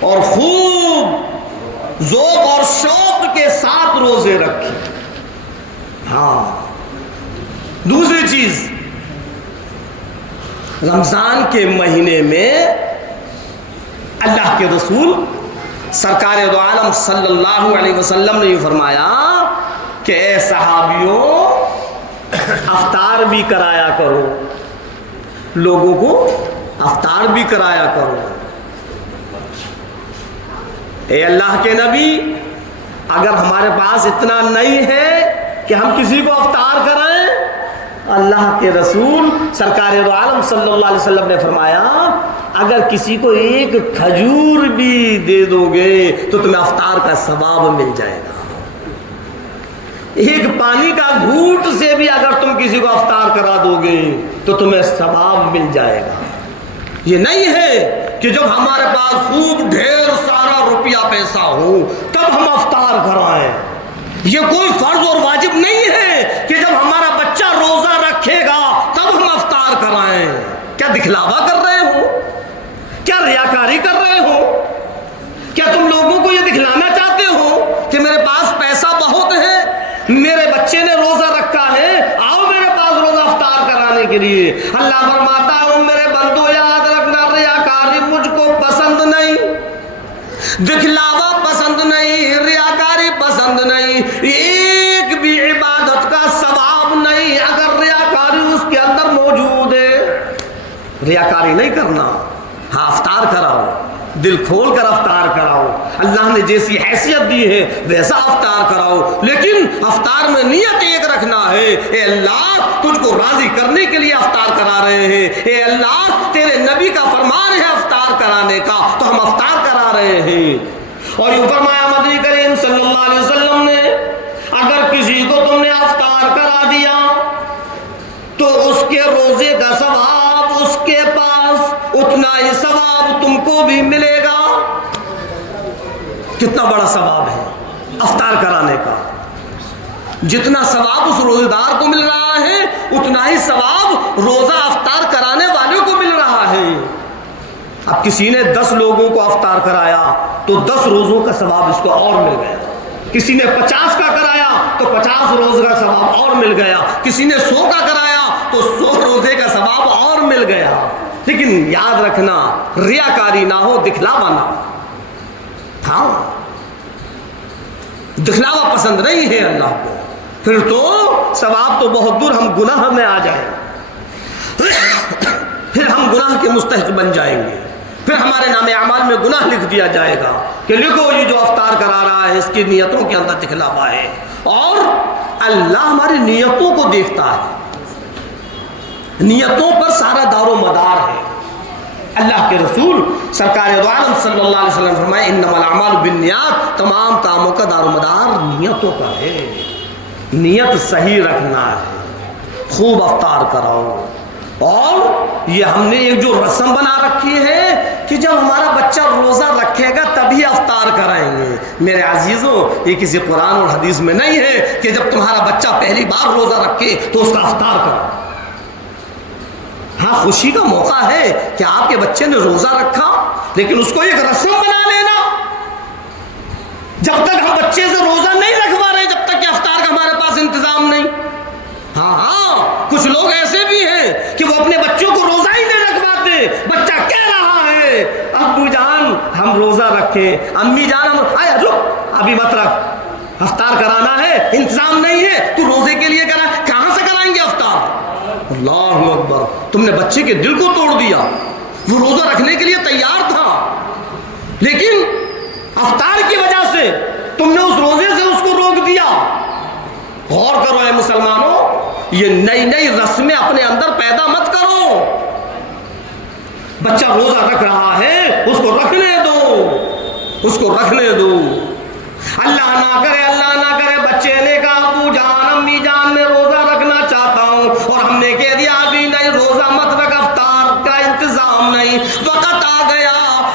اور خوب ذوق اور شوق کے ساتھ روزے رکھیں. ہاں دوسری چیز، رمضان کے مہینے میں اللہ کے رسول سرکار دو عالم صلی اللہ علیہ وسلم نے یہ فرمایا کہ اے صحابیوں افطار بھی کرایا کرو، لوگوں کو افطار بھی کرایا کرو. اے اللہ کے نبی اگر ہمارے پاس اتنا نہیں ہے کہ ہم کسی کو افطار کرائیں، اللہ کے رسول سرکار دو عالم صلی اللہ علیہ وسلم نے فرمایا اگر کسی کو ایک کھجور بھی دے دو گے تو تمہیں افطار کا ثواب مل جائے گا. ایک پانی کا گھونٹ سے بھی اگر تم کسی کو افطار کرا دو گے تو تمہیں ثواب مل جائے گا۔ یہ نہیں ہے کہ جب ہمارے پاس خوب ڈھیر سارا روپیہ پیسہ ہو تب ہم افطار کرائیں۔ یہ کوئی فرض اور واجب نہیں ہے کہ جب ہمارا بچہ روزہ رکھے گا تب ہم افطار کرائیں۔ کیا دکھلاوا کر رہے ہو؟ کیا ریاکاری کر رہے ہو؟ کیا تم لوگوں کو یہ دکھلانا چاہتے ہو کہ میرے پاس پیسہ بہت ہے، میرے بچے نے روزہ رکھا ہے، آؤ میرے پاس روزہ افطار کرانے کے لیے؟ اللہ فرماتا ہوں میرے بندو یاد رکھنا، ریاکاری مجھ کو پسند نہیں، دکھلاوا پسند نہیں، ریاکاری پسند نہیں، ایک بھی عبادت کا ثواب نہیں اگر ریاکاری اس کے اندر موجود ہے۔ ریاکاری نہیں کرنا، ہاں افطار کراؤ، دل کھول کر افطار کراؤ، اللہ نے جیسی حیثیت دی ہے ویسا افطار کراؤ، لیکن افطار میں نیت ایک رکھنا ہے، اے اللہ تجھ کو راضی کرنے کے لیے افطار کرا رہے ہیں، اے اللہ تیرے نبی کا فرمان ہے افطار کرانے کا تو ہم افطار کرا رہے ہیں۔ اور یوں فرمایا مدنی کریم صلی اللہ علیہ وسلم نے، اگر کسی کو تم نے افطار کرا دیا تو اس کے روزے کا ثواب اس کے پاس اتنا ہی ثواب تم کو بھی ملے گا۔ کتنا بڑا ثواب ہے افطار کرانے کا، جتنا ثواب اس روزے دار کو مل رہا ہے اتنا ہی ثواب روزہ افطار کرانے والے کو مل رہا ہے۔ اب کسی نے 10 لوگوں کو افطار کرایا تو 10 روزوں کا ثواب اس کو اور مل گیا، کسی نے 50 کا کرایا تو 50 روز کا ثواب اور مل گیا، کسی نے 100 کا کرایا تو 100 روزے کا ثواب اور مل گیا۔ لیکن یاد رکھنا ریاکاری نہ ہو، دکھلاوا نہ ہو۔ ہاں دکھلاوا پسند نہیں ہے اللہ کو، پھر تو ثواب تو بہت دور، ہم گناہ میں آ جائیں، پھر ہم گناہ کے مستحق بن جائیں گے، پھر ہمارے نام اعمال میں گناہ لکھ دیا جائے گا کہ لکھو یہ جو افطار کرا رہا ہے اس کی نیتوں کے اندر دکھلاوا ہے۔ اور اللہ ہماری نیتوں کو دیکھتا ہے، نیتوں پر سارا دار و مدار ہے۔ اللہ کے رسول سرکار دو عالم صلی اللہ علیہ وسلم فرمائے انما الاعمال بالنیات، تمام کاموں کا دار و مدار نیتوں پر ہے، نیت صحیح رکھنا ہے، خوب افطار کراؤ۔ اور یہ ہم نے ایک جو رسم بنا رکھی ہے کہ جب ہمارا بچہ روزہ رکھے گا تبھی افطار کرائیں گے، میرے عزیزوں یہ کسی قرآن اور حدیث میں نہیں ہے کہ جب تمہارا بچہ پہلی بار روزہ رکھے تو اس کا افطار کرو۔ ہاں خوشی کا موقع ہے کہ آپ کے بچے نے روزہ رکھا، لیکن اس کو ایک رسم بنا لینا، جب تک ہم بچے سے روزہ نہیں رکھوا رہے جب تک کہ افطار کا ہمارے پاس انتظام نہیں۔ ہاں کچھ لوگ ایسے بھی ہیں کہ وہ اپنے بچوں کو روزہ ہی نہیں رکھواتے، بچہ کہہ رہا ہے ابو جان ہم روزہ رکھیں، امی جان ہم رک ابھی مت رکھ، افطار کرانا ہے، انتظام نہیں ہے، تو روزے کے لیے کرا، کہاں سے کرائیں گے افطار؟ اللہ اکبر، تم نے بچے کے دل کو توڑ دیا، وہ روزہ رکھنے کے لیے تیار تھا لیکن افطار کی وجہ سے تم نے اس روزے سے اس کو روک دیا۔ غور کرو اے مسلمانوں، یہ نئی نئی رسمیں اپنے اندر پیدا مت کرو۔ بچہ روزہ رکھ رہا ہے اس کو رکھنے دو، اس کو رکھنے دو۔ اللہ نہ کرے بچے نے کہا ابو جان امی جان میں روزہ رکھنا چاہتا ہوں، اور ہم نے کہہ دیا ابھی نہیں روزہ مت رکھ، افطار کا انتظام نہیں، وقت آ گیا،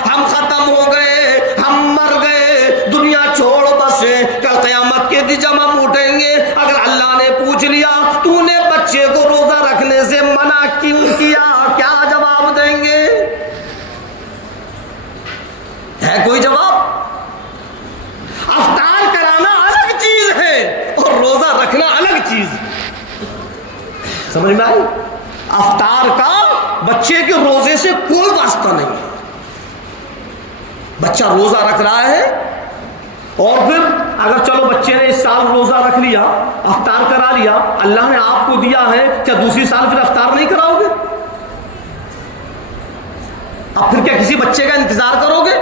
ہم ختم ہو گئے، ہم مر گئے، دنیا چھوڑ بس، کل قیامت کے دن جب ہم اٹھیں گے اگر اللہ نے پوچھ لیا تو نے بچے کو روزہ رکھنے سے منع کیوں کیا، کیا جواب دیں گے؟ ہے کوئی جواب؟ افطار کرانا الگ چیز ہے اور روزہ رکھنا الگ چیز ہے، سمجھ میں آئی؟ افطار کا بچے کے روزے سے کوئی واسطہ نہیں ہے، بچہ روزہ رکھ رہا ہے اور پھر اگر چلو بچے نے اس سال روزہ رکھ لیا، افطار کرا لیا، اللہ نے آپ کو دیا ہے، کیا دوسری سال پھر افطار نہیں کراؤ گے؟ اب پھر کیا کسی بچے کا انتظار کرو گے؟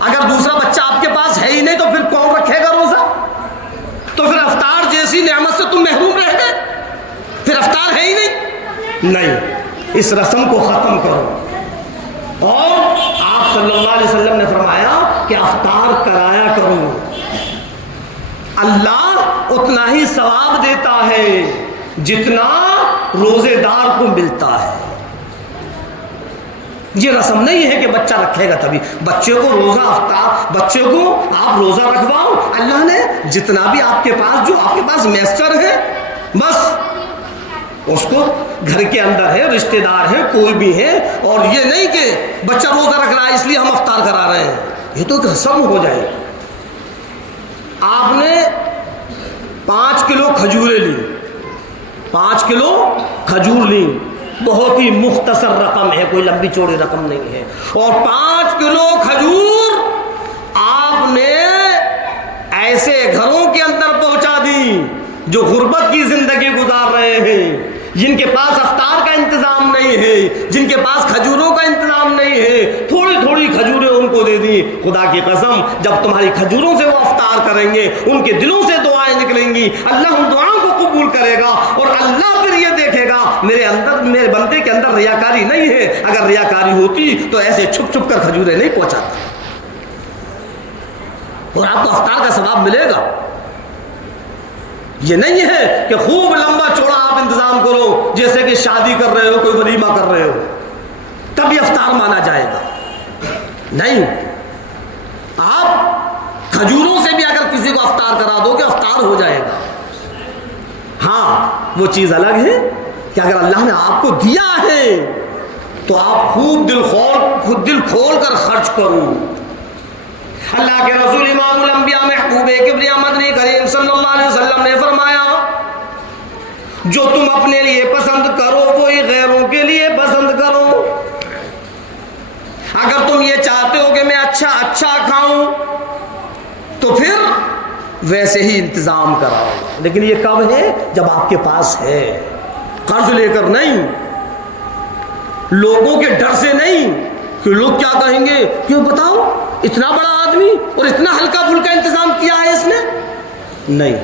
اگر دوسرا بچہ آپ کے پاس ہے ہی نہیں تو پھر کون رکھے گا روزہ؟ تو پھر افطار جیسی نعمت سے تم محروم رہ گئے، پھر افطار ہے ہی نہیں۔ اس رسم کو ختم کرو، اور آپ صلی اللہ علیہ وسلم نے فرمایا کہ افطار کرایا کرو، اللہ اتنا ہی ثواب دیتا ہے جتنا روزے دار کو ملتا ہے۔ یہ رسم نہیں ہے کہ بچہ رکھے گا تبھی، بچے کو روزہ افطار، بچے کو آپ روزہ رکھواؤ، اللہ نے جتنا بھی آپ کے پاس، جو آپ کے پاس میسر ہے، بس اس کو گھر کے اندر ہے، رشتہ دار ہے، کوئی بھی ہے، اور یہ نہیں کہ بچہ روزہ رکھ رہا ہے اس لیے ہم افطار کرا رہے ہیں، یہ تو ایک رسم ہو جائے۔ آپ نے 5 کلو کھجوریں لی، 5 کلو کھجور لی، بہت ہی مختصر رقم ہے، کوئی لمبی چوڑی رقم نہیں ہے، اور 5 کلو کھجور آپ نے ایسے گھروں کے اندر پہنچا دی جو غربت کی زندگی گزار رہے ہیں، جن کے پاس افطار کا انتظام نہیں ہے، جن کے پاس کھجوروں کا انتظام نہیں ہے، تھوڑی تھوڑی کھجوریں ان کو دے دی۔ خدا کی قسم جب تمہاری کھجوروں سے وہ افطار کریں گے، ان کے دلوں سے دعائیں نکلیں گی، اللہ ان دعاؤں کو قبول کرے گا، اور اللہ پھر یہ دیکھے گا میرے بندے کے اندر ریاکاری نہیں ہے، اگر ریاکاری ہوتی تو ایسے چھپ چھپ کر کھجوریں نہیں پہنچاتا، اور آپ کو افطار کا ثواب ملے گا۔ یہ نہیں ہے کہ خوب لمبا چوڑا آپ انتظام کرو، جیسے کہ شادی کر رہے ہو، کوئی ولیمہ کر رہے ہو، تب یہ افطار مانا جائے گا، نہیں۔ آپ کھجوروں سے بھی اگر کسی کو افطار کرا دو کہ افطار ہو جائے گا، ہاں وہ چیز الگ ہے کہ اگر اللہ نے آپ کو دیا ہے تو آپ خوب دل کھول کر خرچ کرو۔ اللہ کے رسول امام الانبیاء محبوب کبریا مدنی کریم صلی اللہ علیہ وسلم نے فرمایا، جو تم اپنے لیے پسند کرو وہی غیروں کے لیے پسند کرو۔ اگر تم یہ چاہتے ہو کہ میں اچھا کھاؤں تو پھر ویسے ہی انتظام کراؤ، لیکن یہ کب ہے؟ جب آپ کے پاس ہے، قرض لے کر نہیں، لوگوں کے ڈر سے نہیں کہ لوگ کیا کہیں گے، کیوں بتاؤ اتنا بڑا آدمی اور اتنا ہلکا پھلکا انتظام کیا ہے اس نے، نہیں۔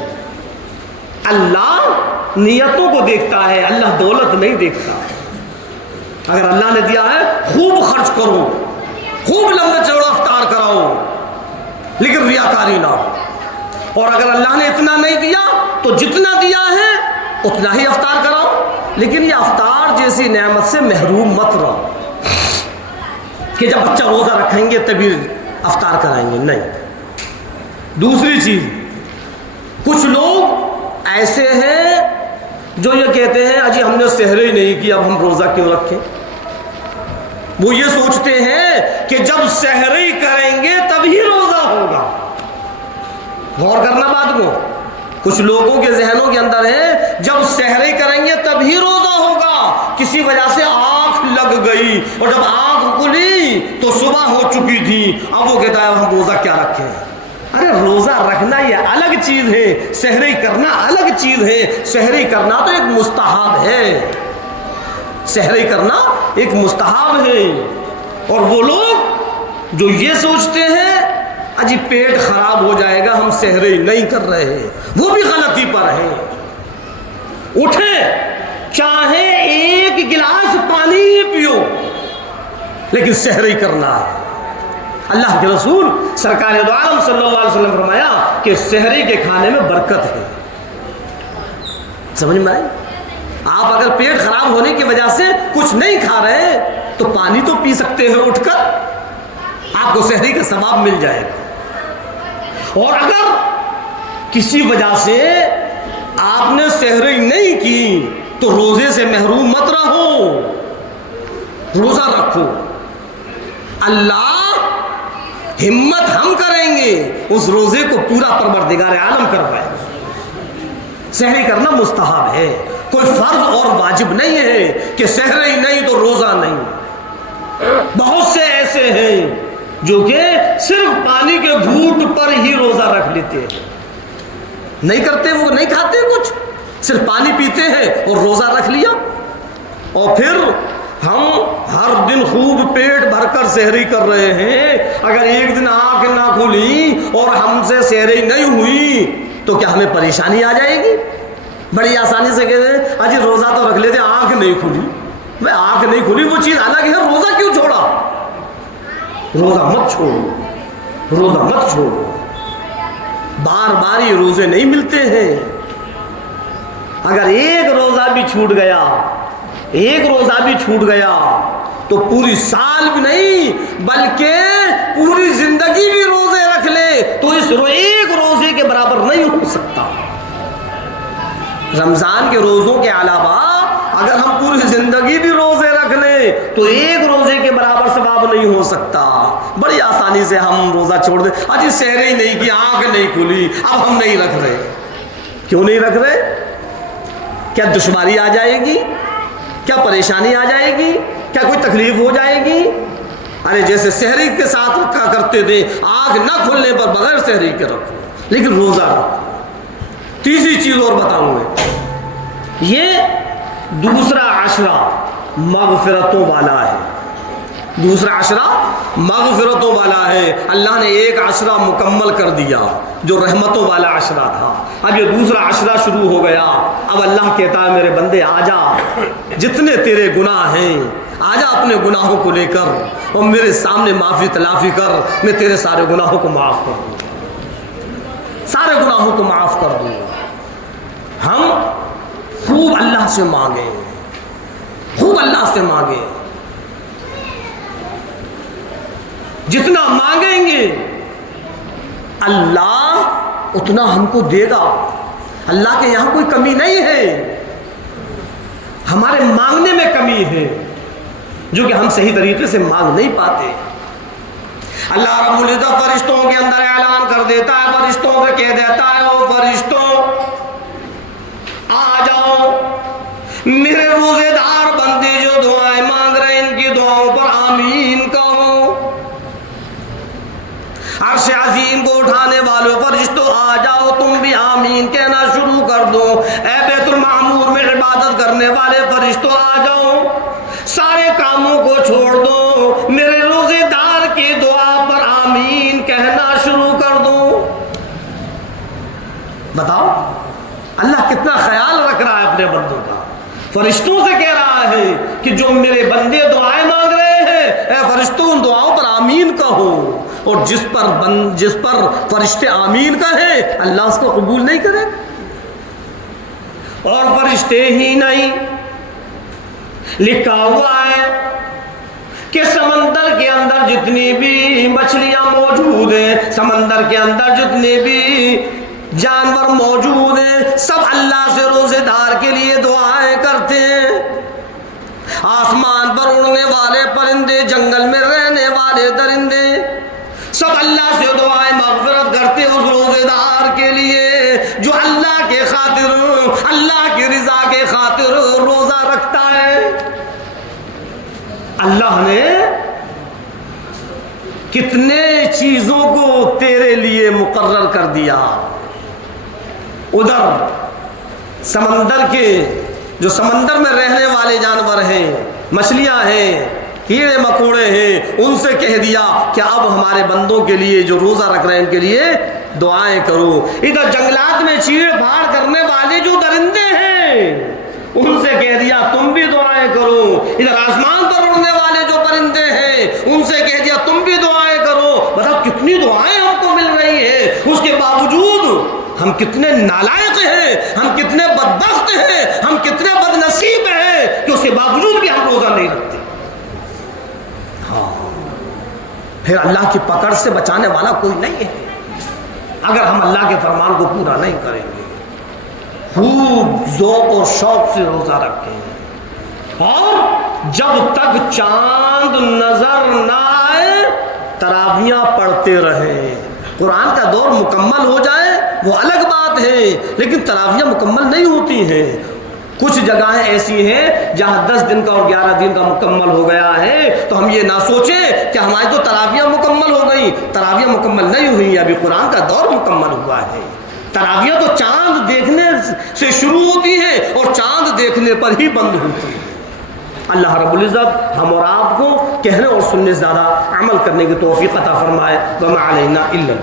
اللہ نیتوں کو دیکھتا ہے، اللہ دولت نہیں دیکھتا ہے۔ اگر اللہ نے دیا ہے خوب خرچ کرو، خوب لمبا چوڑا افطار کراؤ، لیکن ریاکاری نہ ہو، اور اگر اللہ نے اتنا نہیں دیا تو جتنا دیا ہے اتنا ہی افطار کراؤ، لیکن یہ افطار جیسی نعمت سے محروم مت رہو کہ جب بچہ روزہ رکھیں گے تبھی افطار کرائیں گے، نہیں۔ دوسری چیز، کچھ لوگ ایسے ہیں جو یہ کہتے ہیں اجی ہم نے سحر ہی نہیں کی، اب ہم روزہ کیوں رکھیں؟ وہ یہ سوچتے ہیں کہ جب سحر ہی کریں گے تبھی روزہ ہوگا۔ غور کرنا بات کو، کچھ لوگوں کے ذہنوں کے اندر ہے جب سحری کریں گے تبھی روزہ ہوگا، کسی وجہ سے آنکھ لگ گئی اور جب آنکھ کھلی تو صبح ہو چکی تھی، اب وہ کہتا ہے ہم روزہ کیا رکھیں؟ ارے روزہ رکھنا یہ الگ چیز ہے، سحری کرنا الگ چیز ہے۔ سحری کرنا تو ایک مستحب ہے، سحری کرنا ایک مستحب ہے، اور وہ لوگ جو یہ سوچتے ہیں اجی پیٹ خراب ہو جائے گا ہم سحری نہیں کر رہے ہیں، وہ بھی غلطی پر ہیں۔ اٹھے چاہے ایک گلاس پانی ہی پیو لیکن سحری کرنا ہے۔ اللہ کے رسول سرکار دو عالم صلی اللہ علیہ وسلم فرمایا کہ سحری کے کھانے میں برکت ہے۔ سمجھ میں آئی؟ آپ اگر پیٹ خراب ہونے کی وجہ سے کچھ نہیں کھا رہے تو پانی تو پی سکتے ہیں اٹھ کر، آپ کو سحری کا ثواب مل جائے گا۔ اور اگر کسی وجہ سے آپ نے سحری نہیں کی تو روزے سے محروم مت رہو، روزہ رکھو۔ اللہ ہمت ہم کریں گے اس روزے کو پورا پروردگار عالم کروائے۔ سحری کرنا مستحب ہے، کوئی فرض اور واجب نہیں ہے کہ سحری نہیں تو روزہ نہیں۔ بہت سے ایسے ہیں جو کہ صرف پانی کے گھونٹ پر ہی روزہ رکھ لیتے ہیں، نہیں کرتے، وہ نہیں کھاتے کچھ، صرف پانی پیتے ہیں اور روزہ رکھ لیا، اور پھر ہم ہر دن خوب پیٹ بھر کر سحری کر رہے ہیں۔ اگر ایک دن آنکھ نہ کھلی اور ہم سے سحری نہیں ہوئی تو کیا ہمیں پریشانی آ جائے گی؟ بڑی آسانی سے کہتے ہیں اجی روزہ تو رکھ لیتے، آنکھ نہیں کھلی۔ بھائی آنکھ نہیں کھلی وہ چیز الگ ہے، روزہ کیوں چھوڑا؟ روزہ مت چھوڑو، روزہ مت چھوڑو۔ بار بار یہ روزے نہیں ملتے ہیں. اگر ایک روزہ بھی چھوٹ گیا، ایک روزہ بھی چھوٹ گیا تو پوری سال بھی نہیں بلکہ پوری زندگی بھی روزے رکھ لے تو اس ایک روزے کے برابر نہیں ہو سکتا. رمضان کے روزوں کے علاوہ اگر ہم پوری زندگی بھی روزے رکھ لیں تو ایک روزے کے برابر ثواب نہیں ہو سکتا. بڑی آسانی سے ہم روزہ چھوڑ دیں، اجی سحر ہی نہیں کی، آنکھ نہیں کھلی، اب ہم نہیں رکھ رہے. کیوں نہیں رکھ رہے؟ کیا دشواری آ جائے گی؟ کیا پریشانی آ جائے گی؟ کیا کوئی تکلیف ہو جائے گی؟ ارے جیسے سحری کے ساتھ رکھا کرتے تھے، آنکھ نہ کھلنے پر بغیر سحری کے رکھو، لیکن روزہ رکھو. تیسری چیز اور بتاؤں میں، یہ دوسرا عشرہ مغفرتوں والا ہے. دوسرا عشرہ مغفرتوں والا ہے. اللہ نے ایک عشرہ مکمل کر دیا جو رحمتوں والا عشرہ تھا. اب یہ دوسرا عشرہ شروع ہو گیا. اب اللہ کہتا ہے میرے بندے آ جا، جتنے تیرے گناہ ہیں آ جا اپنے گناہوں کو لے کر اور میرے سامنے معافی تلافی کر. میں تیرے سارے گناہوں کو معاف کر دوں، سارے گناہوں کو معاف کر دوں. ہم خوب اللہ سے مانگیں، خوب اللہ سے مانگیں. جتنا مانگیں گے اللہ اتنا ہم کو دے گا. اللہ کے یہاں کوئی کمی نہیں ہے، ہمارے مانگنے میں کمی ہے جو کہ ہم صحیح طریقے سے مانگ نہیں پاتے. اللہ رب العزت فرشتوں کے اندر اعلان کر دیتا ہے، فرشتوں سے کہہ دیتا ہے او فرشتوں آ جاؤ، میرے روزے دار بندے جو دعائیں مانگ رہے ہیں ان کی دعاؤں پر آمین کہو. عرش عظیم کو اٹھانے والوں فرشتوں آ جاؤ، تم بھی آمین کہنا شروع کر دو. اے بیت المعمور میں عبادت کرنے والے فرشتوں آ جاؤ، سارے کاموں کو چھوڑ دو، میرے روزے دار کی دعا پر آمین کہنا شروع کر دو. بتاؤ اللہ کتنا خیال رکھ رہا ہے اپنے بندوں کا. فرشتوں سے کہہ رہا ہے کہ جو میرے بندے دعائیں مانگ رہے ہیں اے فرشتوں ان دعاؤں پر آمین کہو. اور جس پر فرشتے آمین کہیں اللہ اس کو قبول نہیں کرے. اور فرشتے ہی نہیں، لکھا ہوا ہے کہ سمندر کے اندر جتنی بھی مچھلیاں موجود ہیں، سمندر کے اندر جتنے بھی جانور موجود ہیں، سب اللہ سے روزے دار کے لیے دعائیں کرتے ہیں. آسمان پر اڑنے والے پرندے، جنگل میں رہنے والے درندے، سب اللہ سے دعائیں مغفرت کرتے اس روزے دار کے لیے جو اللہ کے خاطر، اللہ کی رضا کے خاطر روزہ رکھتا ہے. اللہ نے کتنے چیزوں کو تیرے لیے مقرر کر دیا. ادھر سمندر کے جو سمندر میں رہنے والے جانور ہیں، مچھلیاں ہیں، کیڑے مکوڑے ہیں، ان سے کہہ دیا کہ اب ہمارے بندوں کے لیے جو روزہ رکھ رہے ہیں ان کے لیے دعائیں کرو. ادھر جنگلات میں چیڑ پھاڑ کرنے والے جو درندے ہیں ان سے کہہ دیا تم بھی دعائیں کرو. ادھر آسمان پر اڑنے والے جو پرندے ہیں ان سے کہہ دیا تم بھی دعائیں کرو. مطلب کتنی دعائیں ہم کو مل رہی ہیں، اس کے باوجود ہم کتنے نالائق ہیں، ہم کتنے بدبخت ہیں، ہم کتنے بد نصیب ہیں کہ اس کے باوجود بھی ہم روزہ نہیں رکھتے. پھر اللہ کی پکڑ سے بچانے والا کوئی نہیں ہے اگر ہم اللہ کے فرمان کو پورا نہیں کریں گے. خوب ذوق اور شوق سے روزہ رکھیں اور جب تک چاند نظر نہ آئے تراویاں پڑھتے رہیں. قرآن کا دور مکمل ہو جائے وہ الگ بات ہے، لیکن تراویاں مکمل نہیں ہوتی ہیں. کچھ جگہیں ایسی ہیں جہاں 10 دن کا اور 11 دن کا مکمل ہو گیا ہے تو ہم یہ نہ سوچیں کہ ہماری تو تراویاں مکمل ہو گئیں. تراویاں مکمل نہیں ہوئی، ابھی قرآن کا دور مکمل ہوا ہے. تراویاں تو چاند دیکھنے سے شروع ہوتی ہیں اور چاند دیکھنے پر ہی بند ہوتی ہیں. اللہ رب العزت ہم اور آپ کو کہنے اور سننے سے زیادہ عمل کرنے کی توفیق عطا فرمائے. وما علینا الا